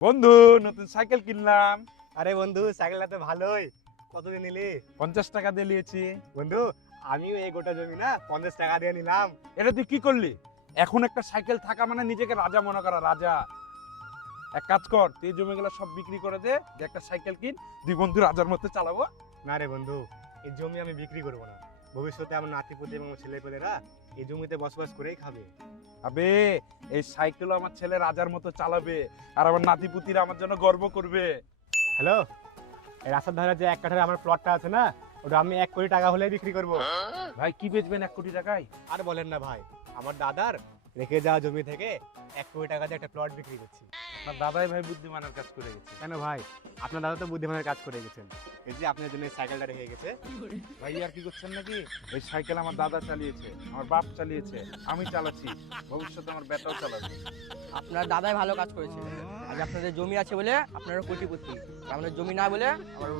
বন্ধু, নতুন সাইকেল কিনলাম। আরে বন্ধু, সাইকেলটা তো ভালোই। কত দিয়ে নিলি? 50 টাকা দিয়ে নিয়েছি। বন্ধু, আমিও এই গোটা জমি না 50 টাকা দিয়ে নিলাম। এটা তুই কি করলি? এখন একটা সাইকেল থাকা মানে নিজেকে রাজা মনে করা, রাজা। এক কাজ কর, তুই এই জমিগুলো সব বিক্রি করে দে, যে একটা সাইকেল কিন, দুই বন্ধু রাজার মতো চালাবো। না রে বন্ধু, এই জমি আমি বিক্রি করবো না। ভবিষ্যতে আমার নাতিপুতি এবং ছেলেপেলেরা এই জমিতে বসবাস করেই খাবে। আবে, এই সাইকেলও আমার ছেলে রাজার মতো চালাবে, আর আমার নাতিপুতিরা আমার জন্য গর্ব করবে। হ্যালো, এই রাস্তার ধারে যে 1 কাঠার আমার প্লটটা আছে না, ওটা আমি 1 কোটি টাকা হলেই বিক্রি করবো। ভাই, কি বেচবেন 1 কোটি টাকায়? আর বলেন না ভাই, আমার দাদার রেখে যাওয়া জমি থেকে 1 কোটি টাকা দিয়ে একটা প্লট বিক্রি করছি। আমার দাদাই ভাই বুদ্ধিমানের কাজ করে গেছে। কেন ভাই, আপনার দাদা তো বুদ্ধিমানের কাজ করে গেছেন। এই যে আপনার জন্য এই সাইকেলটা রেখে গেছে। ভাই, আর কি করছেন নাকি? এই সাইকেল আমার দাদা চালিয়েছে, আমার বাপ চালিয়েছে, আমি চালাচ্ছি, ভবিষ্যতে আমার বেটাও চালাবে। আপনার দাদাই ভালো কাজ করেছে। আজ আপনাদের জমি আছে বলে আপনারা কোটিপতি, আমাদের জমি না বলে আমার